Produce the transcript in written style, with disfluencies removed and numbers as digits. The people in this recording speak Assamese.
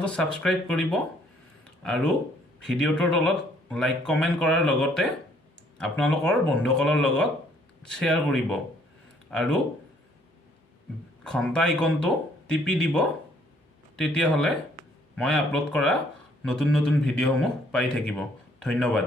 চেনেলটো সাবস্ক্ৰাইব কৰিব আৰু ভিডিঅ'টোৰ তলত লাইক কমেন্ট কৰাৰ লগতে আপোনালোকৰ বন্ধুসকলৰ লগত শ্বেয়াৰ কৰিব আৰু ঘণ্টা আইকনটো টিপি দিব তেতিয়া হলে মই আপলোড কৰা নতুন নতুন ভিডিঅ'সমূহ পাই থাকিব ধন্যবাদ